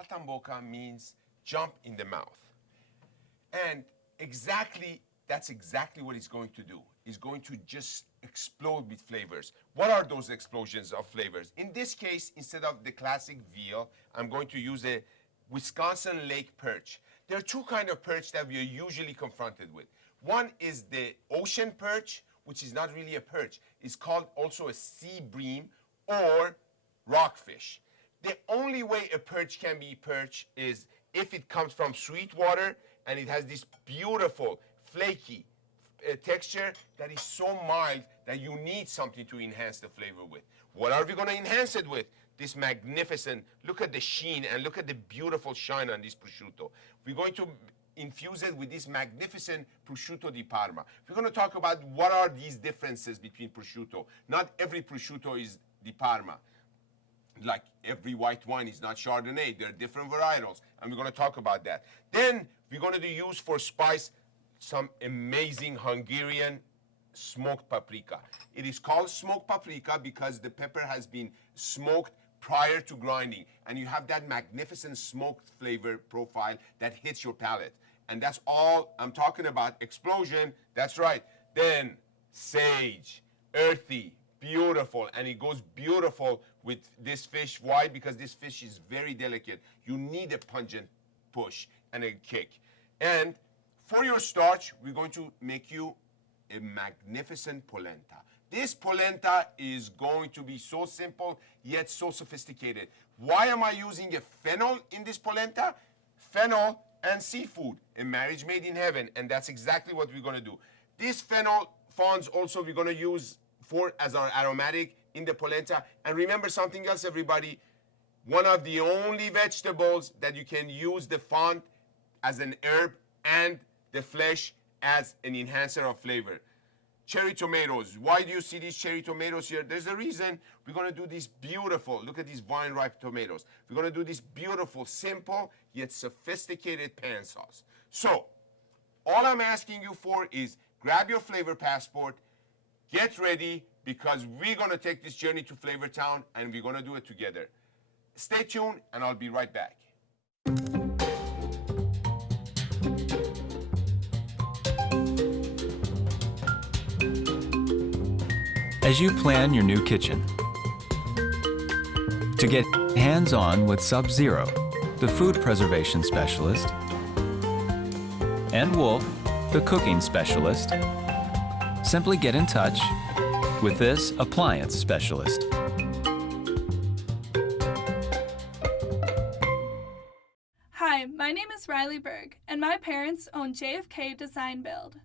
Saltan means jump in the mouth. And that's exactly what it's going to do. It's going to just explode with flavors. What are those explosions of flavors? In this case, instead of the classic veal, I'm going to use a Wisconsin lake perch. There are two kinds of perch that we are usually confronted with. One is the ocean perch, which is not really a perch. It's called also a sea bream or rockfish. The only way a perch can be perch is if it comes from sweet water and it has this beautiful, flaky texture that is so mild that you need something to enhance the flavor with. What are we going to enhance it with? This magnificent, look at the sheen and look at the beautiful shine on this prosciutto. We're going to infuse it with this magnificent prosciutto di Parma. We're going to talk about what are these differences between prosciutto. Not every prosciutto is di Parma. Like every white wine is not Chardonnay. There are different varietals, and we're going to talk about that. Then we're going to use for spice some amazing Hungarian smoked paprika. It is called smoked paprika because the pepper has been smoked prior to grinding, and you have that magnificent smoked flavor profile that hits your palate. And that's all I'm talking about. Explosion, that's right. Then sage, earthy, beautiful, and it goes beautiful with this fish. Why? Because this fish is very delicate. You need a pungent push and a kick. And for your starch, we're going to make you a magnificent polenta. This polenta is going to be so simple, yet so sophisticated. Why am I using a fennel in this polenta? Fennel and seafood, a marriage made in heaven, and that's exactly what we're gonna do. This fennel fronds also we're gonna use as our aromatic in the polenta. And remember something else, everybody. One of the only vegetables that you can use the fond as an herb and the flesh as an enhancer of flavor. Cherry tomatoes. Why do you see these cherry tomatoes here? There's a reason. We're gonna do these beautiful, look at these vine-ripe tomatoes. We're gonna do this beautiful, simple, yet sophisticated pan sauce. So, all I'm asking you for is grab your flavor passport, get ready, because we're gonna take this journey to Flavor Town and we're gonna do it together. Stay tuned and I'll be right back. As you plan your new kitchen, to get hands-on with Sub-Zero, the food preservation specialist, and Wolf, the cooking specialist, simply get in touch with this appliance specialist. Hi, my name is Riley Berg, and my parents own JFK Design Build.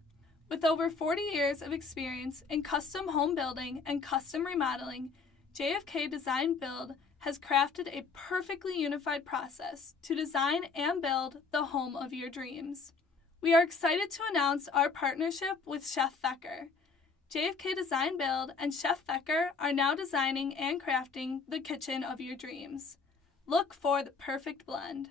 With over 40 years of experience in custom home building and custom remodeling, JFK Design Build has crafted a perfectly unified process to design and build the home of your dreams. We are excited to announce our partnership with Chef Feker. JFK Design Build and Chef Feker are now designing and crafting the kitchen of your dreams. Look for the perfect blend.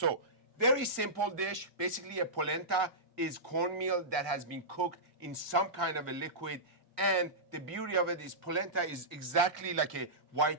So, very simple dish. Basically, a polenta is cornmeal that has been cooked in some kind of a liquid. And the beauty of it is polenta is exactly like a white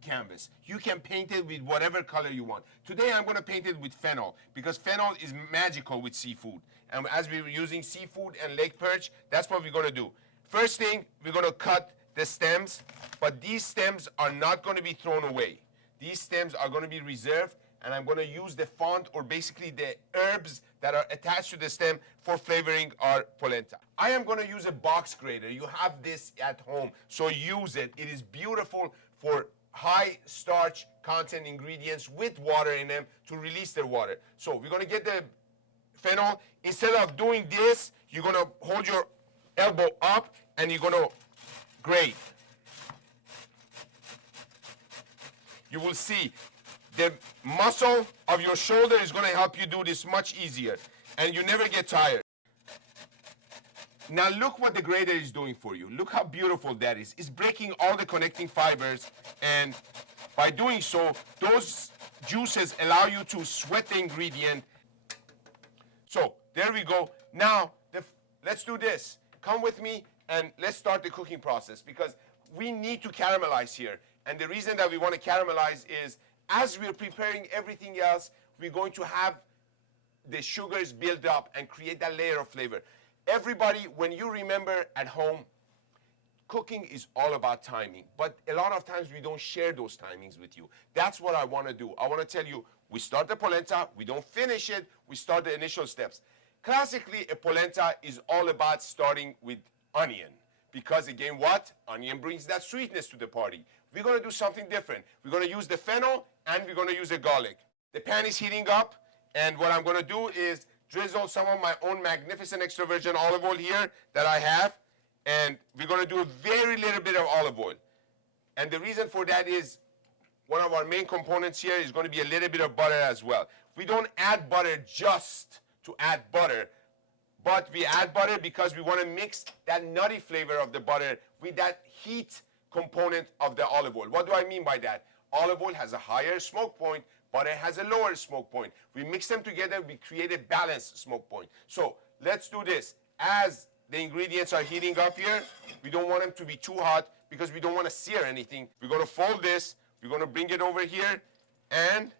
canvas. You can paint it with whatever color you want. Today, I'm going to paint it with fennel because fennel is magical with seafood. And as we're using seafood and lake perch, that's what we're going to do. First thing, we're going to cut the stems, but these stems are not going to be thrown away. These stems are going to be reserved and I'm going to use the font or basically the herbs that are attached to the stem for flavoring our polenta. I am going to use a box grater. You have this at home, so use it. It is beautiful for high starch content ingredients with water in them to release their water. So we're going to get the fennel. Instead of doing this, you're going to hold your elbow up and you're going to grate. You will see the muscle of your shoulder is going to help you do this much easier, and you never get tired. Now look what the grater is doing for you. Look how beautiful that is. It's breaking all the connecting fibers, and by doing so, those juices allow you to sweat the ingredient. So there we go. Now let's do this. Come with me and let's start the cooking process, because we need to caramelize here. And the reason that we want to caramelize is as we're preparing everything else, we're going to have the sugars build up and create that layer of flavor. Everybody, when you remember at home, cooking is all about timing. But a lot of times we don't share those timings with you. That's what I want to do. I want to tell you, we start the polenta, we don't finish it, we start the initial steps. Classically, a polenta is all about starting with onion. Because again, what? Onion brings that sweetness to the party. We're going to do something different. We're going to use the fennel and we're going to use the garlic. The pan is heating up, and what I'm going to do is drizzle some of my own magnificent extra virgin olive oil here that I have, and we're going to do a very little bit of olive oil. And the reason for that is one of our main components here is going to be a little bit of butter as well. We don't add butter just to add butter, but we add butter because we want to mix that nutty flavor of the butter with that heat component of the olive oil. What do I mean by that? Olive oil has a higher smoke point, butter has a lower smoke point. We mix them together, we create a balanced smoke point. So let's do this. As the ingredients are heating up here, we don't want them to be too hot because we don't want to sear anything. We're going to fold this, we're going to bring it over here, and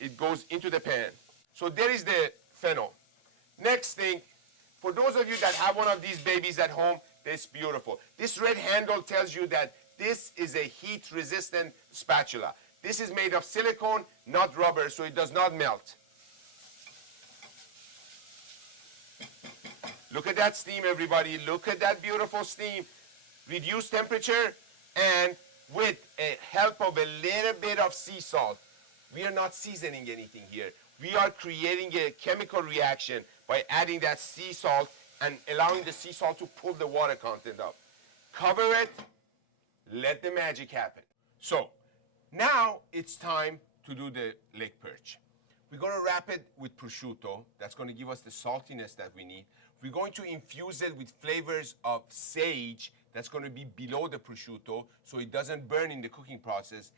it goes into the pan. So there is the fennel. Next thing, for those of you that have one of these babies at home, it's beautiful. This red handle tells you that this is a heat-resistant spatula. This is made of silicone, not rubber, so it does not melt. Look at that steam, everybody. Look at that beautiful steam. Reduce temperature, and with the help of a little bit of sea salt, we are not seasoning anything here. We are creating a chemical reaction by adding that sea salt and allowing the sea salt to pull the water content up. Cover it, let the magic happen. So now it's time to do the lake perch. We're going to wrap it with prosciutto. That's going to give us the saltiness that we need. We're going to infuse it with flavors of sage. That's going to be below the prosciutto so it doesn't burn in the cooking process.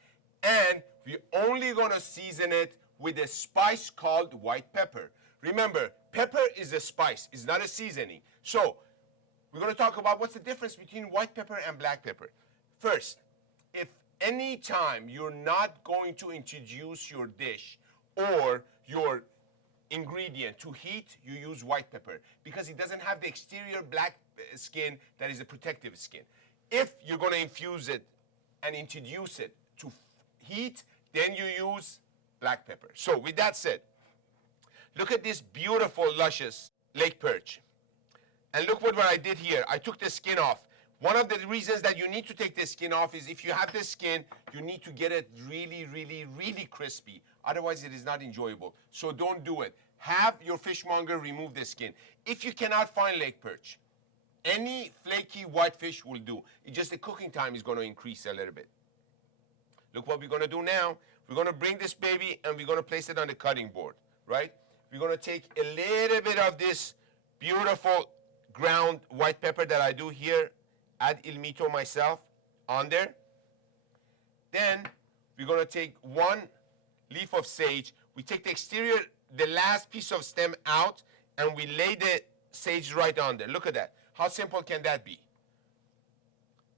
And we're only going to season it with a spice called white pepper. Remember, pepper is a spice, it's not a seasoning. So we're going to talk about what's the difference between white pepper and black pepper. First, if any time you're not going to introduce your dish or your ingredient to heat, you use white pepper because it doesn't have the exterior black skin that is a protective skin. If you're going to infuse it and introduce it to heat, then you use black pepper. So with that said, look at this beautiful, luscious lake perch. And look what I did here. I took the skin off. One of the reasons that you need to take the skin off is if you have the skin, you need to get it really, really, really crispy. Otherwise, it is not enjoyable. So don't do it. Have your fishmonger remove the skin. If you cannot find lake perch, any flaky white fish will do. It's just the cooking time is going to increase a little bit. Look what we're going to do now. We're going to bring this baby and we're going to place it on the cutting board, right? We're going to take a little bit of this beautiful ground white pepper that I do here, add il Mito myself on there. Then we're going to take one leaf of sage. We take the exterior, the last piece of stem out, and we lay the sage right on there. Look at that. How simple can that be?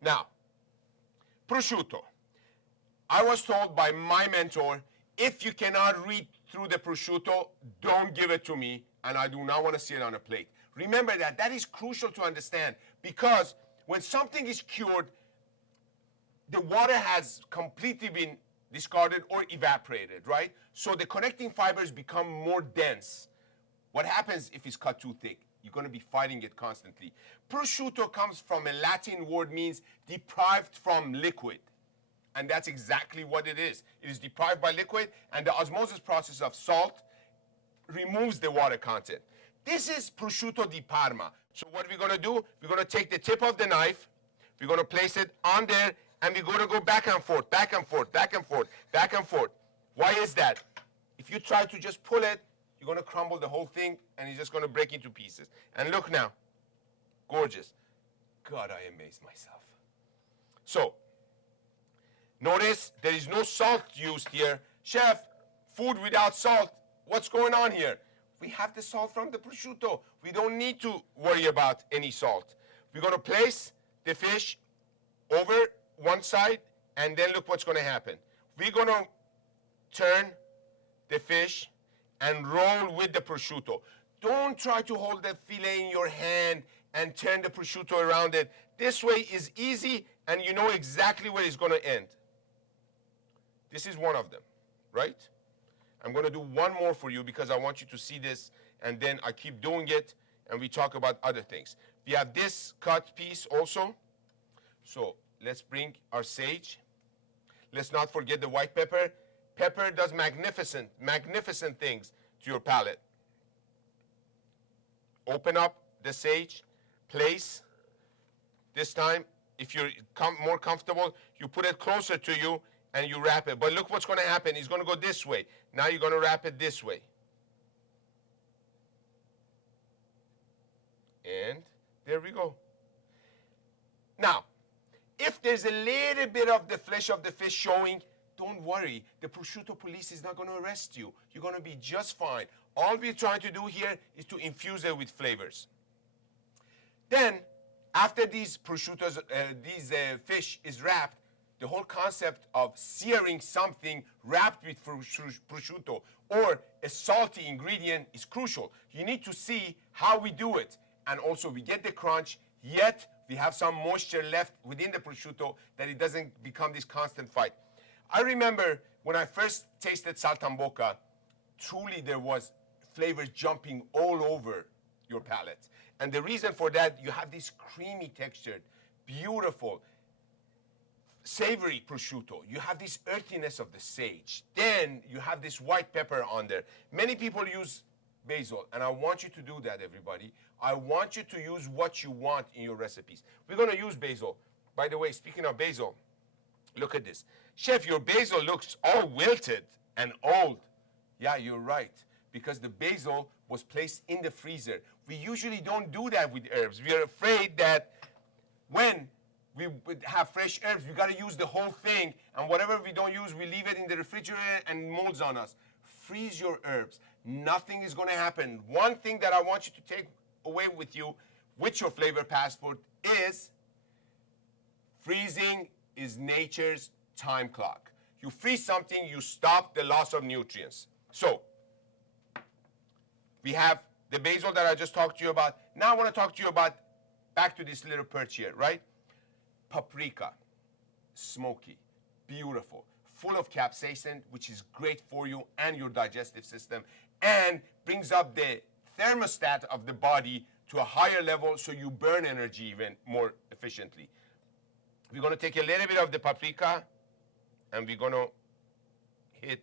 Now, prosciutto. I was told by my mentor, if you cannot read through the prosciutto, don't give it to me, and I do not want to see it on a plate. Remember that. That is crucial to understand, because when something is cured, the water has completely been discarded or evaporated, right? So the connecting fibers become more dense. What happens if it's cut too thick? You're going to be fighting it constantly. Prosciutto comes from a Latin word means deprived from liquid. And that's exactly what it is. It is deprived by liquid, and the osmosis process of salt removes the water content. This is prosciutto di Parma. So what we're going to do, we're going to take the tip of the knife, we're going to place it on there, and we're going to go back and forth, back and forth, back and forth, back and forth. Why is that? If you try to just pull it, you're going to crumble the whole thing, and it's just going to break into pieces. And look now. Gorgeous. God, I amaze myself. So, notice there is no salt used here. Chef, food without salt. What's going on here? We have the salt from the prosciutto. We don't need to worry about any salt. We're going to place the fish over one side, and then look what's going to happen. We're going to turn the fish and roll with the prosciutto. Don't try to hold the fillet in your hand and turn the prosciutto around it. This way is easy, and you know exactly where it's going to end. This is one of them, right? I'm going to do one more for you because I want you to see this, and then I keep doing it, and we talk about other things. We have this cut piece also. So let's bring our sage. Let's not forget the white pepper. Pepper does magnificent things to your palate. Open up the sage, place. This time, if you're more comfortable, you put it closer to you and you wrap it. But look what's going to happen. It's going to go this way. Now you're going to wrap it this way. And there we go. Now, if there's a little bit of the flesh of the fish showing, don't worry. The prosciutto police is not going to arrest you. You're going to be just fine. All we're trying to do here is to infuse it with flavors. Then, after these prosciuttos, fish is wrapped, the whole concept of searing something wrapped with prosciutto or a salty ingredient is crucial. You need to see how we do it. And also we get the crunch, yet we have some moisture left within the prosciutto that it doesn't become this constant fight. I remember when I first tasted saltimbocca, truly there was flavors jumping all over your palate. And the reason for that, you have this creamy textured, beautiful, savory prosciutto. You have this earthiness of the sage. Then you have this white pepper on there. Many people use basil, and I want you to do that, everybody. I want you to use what you want in your recipes. We're going to use basil. By the way, speaking of basil, look at this. Chef, your basil looks all wilted and old. Yeah, you're right, because the basil was placed in the freezer. We usually don't do that with herbs. We are afraid that when we would have fresh herbs, we got to use the whole thing, and whatever we don't use, we leave it in the refrigerator and molds on us. Freeze your herbs. Nothing is going to happen. One thing that I want you to take away with you with your flavor passport is freezing is nature's time clock. You freeze something, you stop the loss of nutrients. So, we have the basil that I just talked to you about. Now I want to talk to you about, back to this little perch here, right? Paprika, smoky, beautiful, full of capsaicin, which is great for you and your digestive system, and brings up the thermostat of the body to a higher level so you burn energy even more efficiently. We're going to take a little bit of the paprika and we're going to hit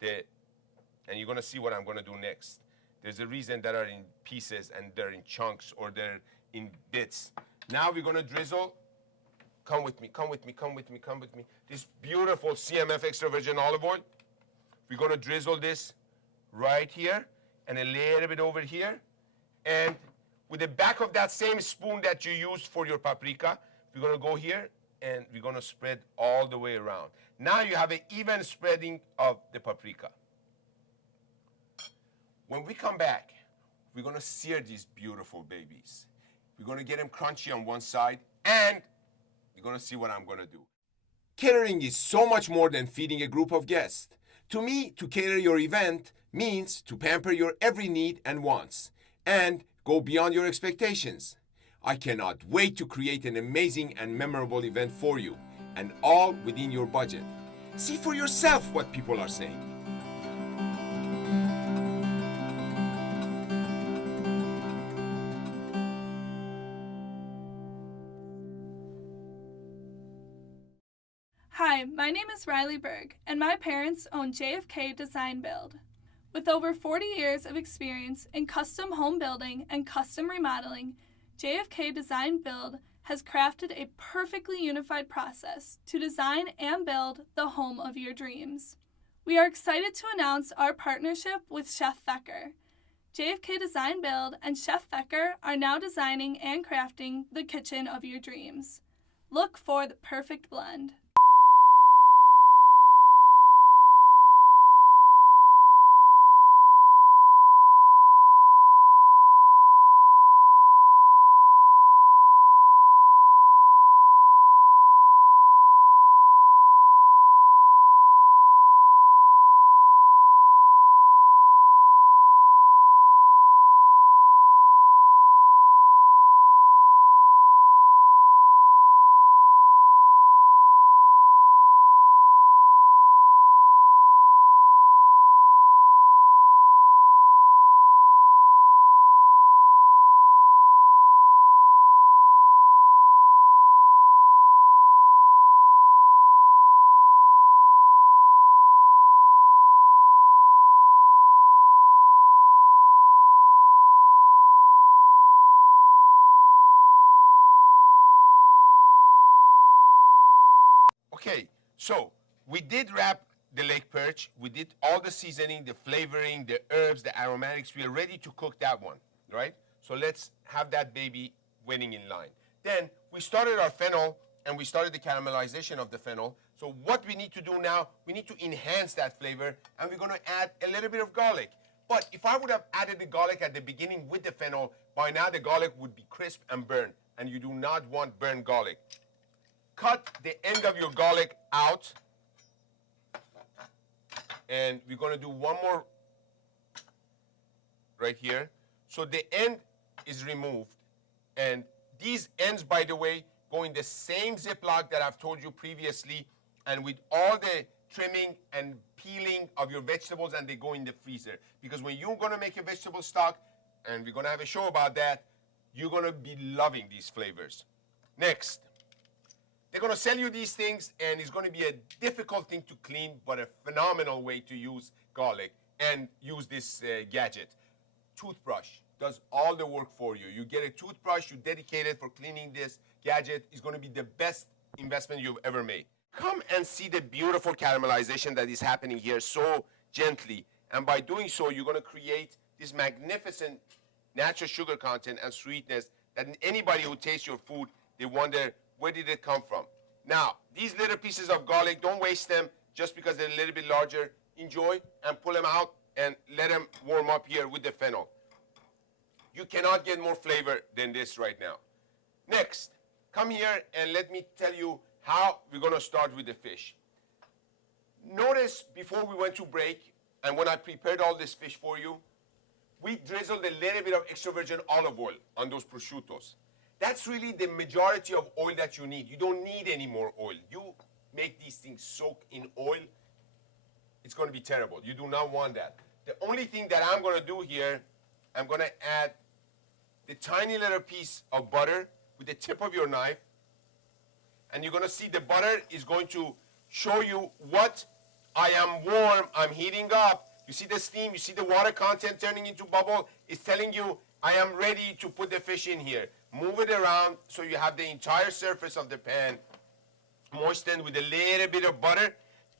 and you're going to see what I'm going to do next. There's a reason that are in pieces and they're in chunks or they're in bits. Now we're going to drizzle. Come with me, come with me, come with me, come with me. This beautiful CMF extra virgin olive oil. We're going to drizzle this right here and a little bit over here. And with the back of that same spoon that you used for your paprika, we're going to go here and we're going to spread all the way around. Now you have an even spreading of the paprika. When we come back, we're going to sear these beautiful babies. We're going to get them crunchy on one side, and you're going to see what I'm going to do. Catering is so much more than feeding a group of guests. To me, to cater your event means to pamper your every need and wants, and go beyond your expectations. I cannot wait to create an amazing and memorable event for you, and all within your budget. See for yourself what people are saying. Hi, my name is Riley Berg, and my parents own JFK Design Build. With over 40 years of experience in custom home building and custom remodeling, JFK Design Build has crafted a perfectly unified process to design and build the home of your dreams. We are excited to announce our partnership with Chef Feker. JFK Design Build and Chef Feker are now designing and crafting the kitchen of your dreams. Look for the perfect blend. Okay, so we did wrap the lake perch. We did all the seasoning, the flavoring, the herbs, the aromatics. We are ready to cook that one, right? So let's have that baby waiting in line. Then we started our fennel and we started the caramelization of the fennel. So what we need to do now, we need to enhance that flavor, and we're gonna add a little bit of garlic. But if I would have added the garlic at the beginning with the fennel, by now the garlic would be crisp and burnt, and you do not want burnt garlic. Cut the end of your garlic out, and we're gonna do one more right here. So the end is removed, and these ends, by the way, go in the same Ziploc that I've told you previously, and with all the trimming and peeling of your vegetables, and they go in the freezer. Because when you're gonna make a vegetable stock, and we're gonna have a show about that, you're gonna be loving these flavors. Next. They're gonna sell you these things, and it's gonna be a difficult thing to clean, but a phenomenal way to use garlic and use this gadget. Toothbrush does all the work for you. You get a toothbrush, you dedicate it for cleaning this gadget. It's gonna be the best investment you've ever made. Come and see the beautiful caramelization that is happening here so gently. And by doing so, you're gonna create this magnificent natural sugar content and sweetness that anybody who tastes your food, they wonder, where did it come from? Now, these little pieces of garlic, don't waste them just because they're a little bit larger. Enjoy and pull them out and let them warm up here with the fennel. You cannot get more flavor than this right now. Next, come here and let me tell you how we're gonna start with the fish. Notice before we went to break, and when I prepared all this fish for you, we drizzled a little bit of extra virgin olive oil on those prosciuttos. That's really the majority of oil that you need. You don't need any more oil. You make these things soak in oil, it's gonna be terrible. You do not want that. The only thing that I'm gonna do here, I'm gonna add the tiny little piece of butter with the tip of your knife, and you're gonna see the butter is going to show you what I am warm, I'm heating up. You see the steam, you see the water content turning into bubble. It's telling you I am ready to put the fish in here. Move it around so you have the entire surface of the pan moistened with a little bit of butter.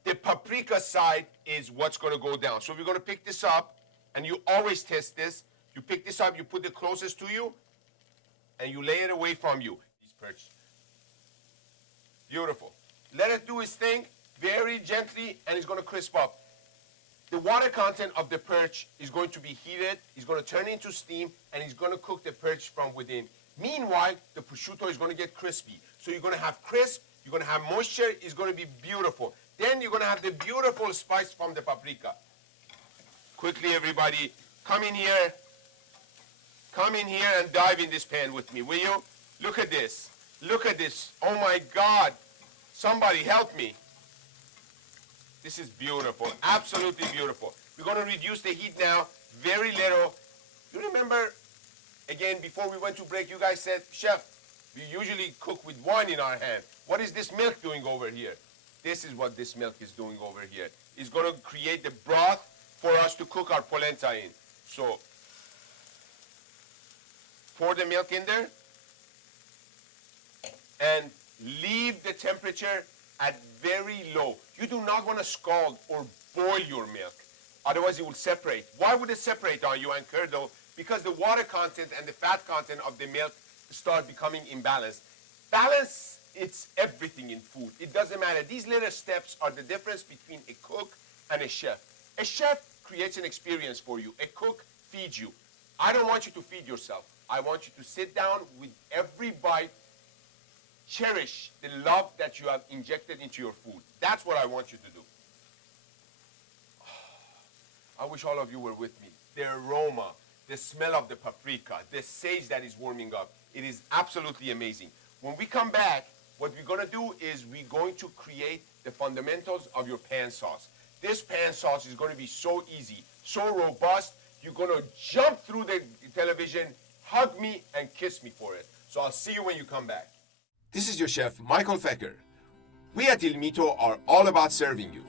The paprika side is what's gonna go down. So we're gonna pick this up, and you always test this. You pick this up, you put it closest to you, and you lay it away from you. These perch. Beautiful. Let it do its thing very gently, and it's gonna crisp up. The water content of the perch is going to be heated, it's going to turn into steam, and it's going to cook the perch from within. Meanwhile, the prosciutto is going to get crispy. So you're going to have crisp, you're going to have moisture, it's going to be beautiful. Then you're going to have the beautiful spice from the paprika. Quickly, everybody, come in here and dive in this pan with me, will you? Look at this, oh my God. Somebody help me. This is beautiful, absolutely beautiful. We're gonna reduce the heat now, very little. You remember, again, before we went to break, you guys said, Chef, we usually cook with wine in our hand. What is this milk doing over here? This is what this milk is doing over here. It's gonna create the broth for us to cook our polenta in. So, pour the milk in there and leave the temperature at very low. You do not want to scald or boil your milk. Otherwise, it will separate. Why would it separate on you and curdle? Because the water content and the fat content of the milk start becoming imbalanced. Balance, it's everything in food. It doesn't matter. These little steps are the difference between a cook and a chef. A chef creates an experience for you. A cook feeds you. I don't want you to feed yourself. I want you to sit down with every bite, cherish the love that you have injected into your food. That's what I want you to do. I wish all of you were with me. The aroma, the smell of the paprika, the sage that is warming up, it is absolutely amazing. When we come back, what we're gonna do is we're going to create the fundamentals of your pan sauce. This pan sauce is gonna be so easy, so robust, you're gonna jump through the television, hug me, and kiss me for it. So I'll see you when you come back. This is your chef, Michael Feker. We at Il Mito are all about serving you.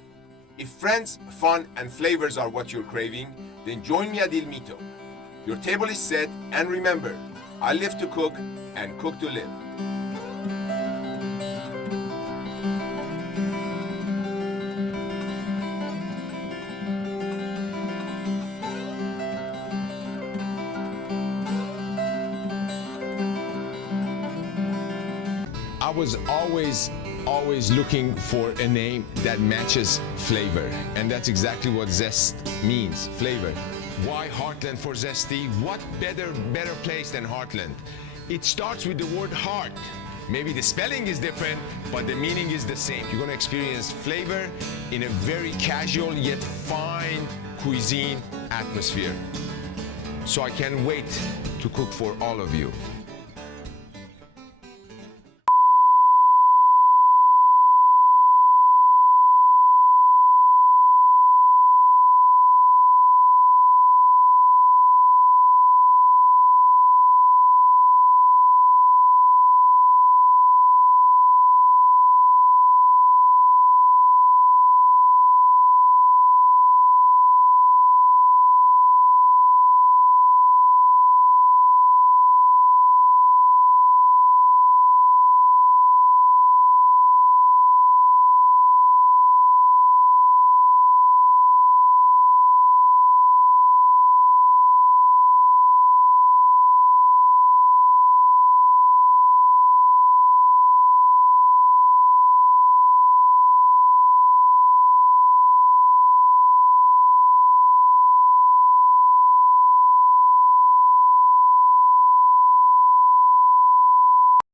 If friends, fun, and flavors are what you're craving, then join me at Il Mito. Your table is set, and remember, I live to cook and cook to live. I was always looking for a name that matches flavor, and that's exactly what zest means, flavor. Why Heartland for zesty? What better place than Heartland? It starts with the word heart. Maybe the spelling is different, but the meaning is the same. You're gonna experience flavor in a very casual yet fine cuisine atmosphere. So I can't wait to cook for all of you.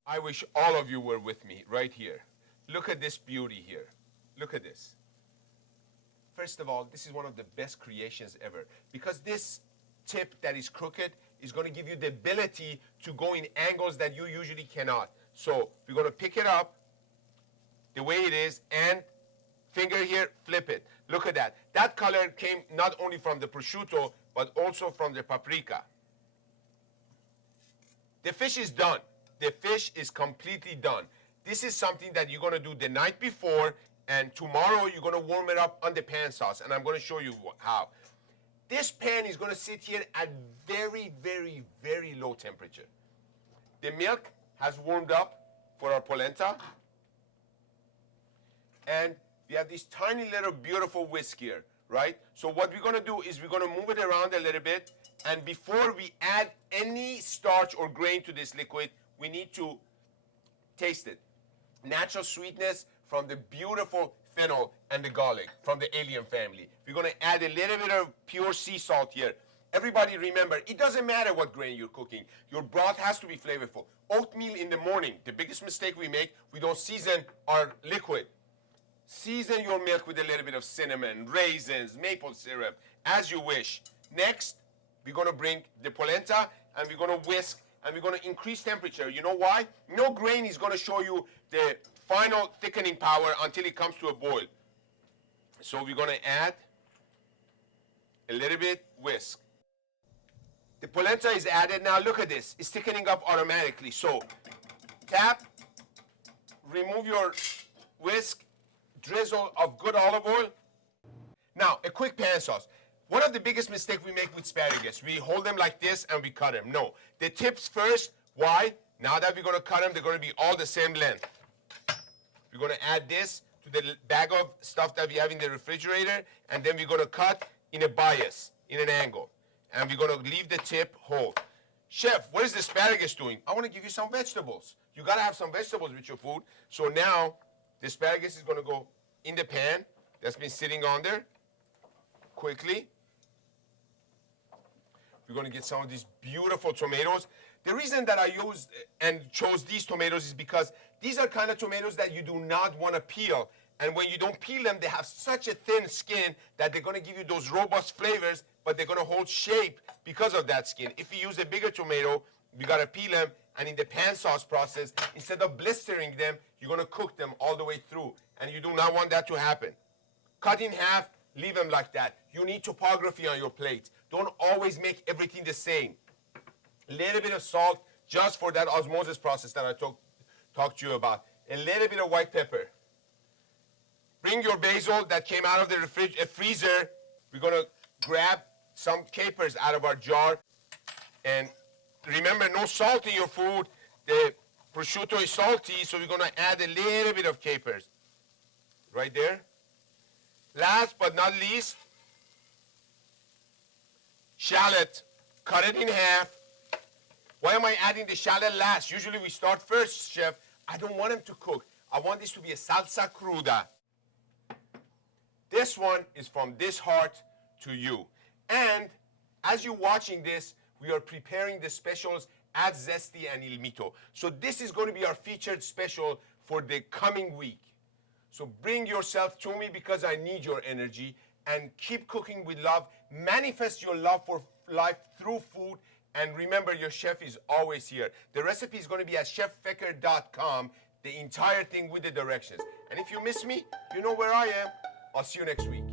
I wish all of you were with me right here. Look at this beauty here. Look at this. First of all, this is one of the best creations ever, because this tip that is crooked is going to give you the ability to go in angles that you usually cannot. So we're going to pick it up the way it is and finger here, flip it. Look at that. That color came not only from the prosciutto, but also from the paprika. The fish is done. The fish is completely done. This is something that you're gonna do the night before, and tomorrow you're gonna warm it up on the pan sauce, and I'm gonna show you how. This pan is gonna sit here at very, very, very low temperature. The milk has warmed up for our polenta, and we have this tiny little beautiful whisk here, right? So what we're gonna do is we're gonna move it around a little bit, and before we add any starch or grain to this liquid, we need to taste it. Natural sweetness from the beautiful fennel and the garlic from the alien family. We're gonna add a little bit of pure sea salt here. Everybody remember, it doesn't matter what grain you're cooking. Your broth has to be flavorful. Oatmeal in the morning, the biggest mistake we make, we don't season our liquid. Season your milk with a little bit of cinnamon, raisins, maple syrup, as you wish. Next, we're gonna bring the polenta and we're gonna whisk and we're gonna increase temperature. You know why? No grain is gonna show you the final thickening power until it comes to a boil. So we're gonna add a little bit whisk. The polenta is added. Now look at this, it's thickening up automatically. So tap, remove your whisk, drizzle of good olive oil. Now, a quick pan sauce. One of the biggest mistakes we make with asparagus, we hold them like this and we cut them. No, the tips first. Why? Now that we're gonna cut them, they're gonna be all the same length. We're gonna add this to the bag of stuff that we have in the refrigerator, and then we're gonna cut in a bias, in an angle. And we're gonna leave the tip whole. Chef, what is the asparagus doing? I wanna give you some vegetables. You gotta have some vegetables with your food. So now, the asparagus is gonna go in the pan that's been sitting on there. Quickly. We're gonna get some of these beautiful tomatoes. The reason that I used and chose these tomatoes is because these are kind of tomatoes that you do not want to peel. And when you don't peel them, they have such a thin skin that they're gonna give you those robust flavors, but they're gonna hold shape because of that skin. If you use a bigger tomato, you gotta peel them, and in the pan sauce process, instead of blistering them, you're gonna cook them all the way through. And you do not want that to happen. Cut in half, leave them like that. You need topography on your plate. Don't always make everything the same. A little bit of salt, just for that osmosis process that I talked to you about. A little bit of white pepper. Bring your basil that came out of the freezer. We're gonna grab some capers out of our jar. And remember, no salt in your food. The prosciutto is salty, so we're gonna add a little bit of capers. Right there. Last but not least, shallot. Cut it in half. Why am I adding the shallot last? Usually we start first, chef. I don't want them to cook. I want this to be a salsa cruda. This one is from this heart to you. And as you're watching this, we are preparing the specials at Zesty and Il Mito. So this is going to be our featured special for the coming week. So bring yourself to me because I need your energy, and keep cooking with love. Manifest your love for life through food, and remember, your chef is always here. The recipe is going to be at cheffeker.com, the entire thing with the directions. And if you miss me, you know where I am. I'll see you next week.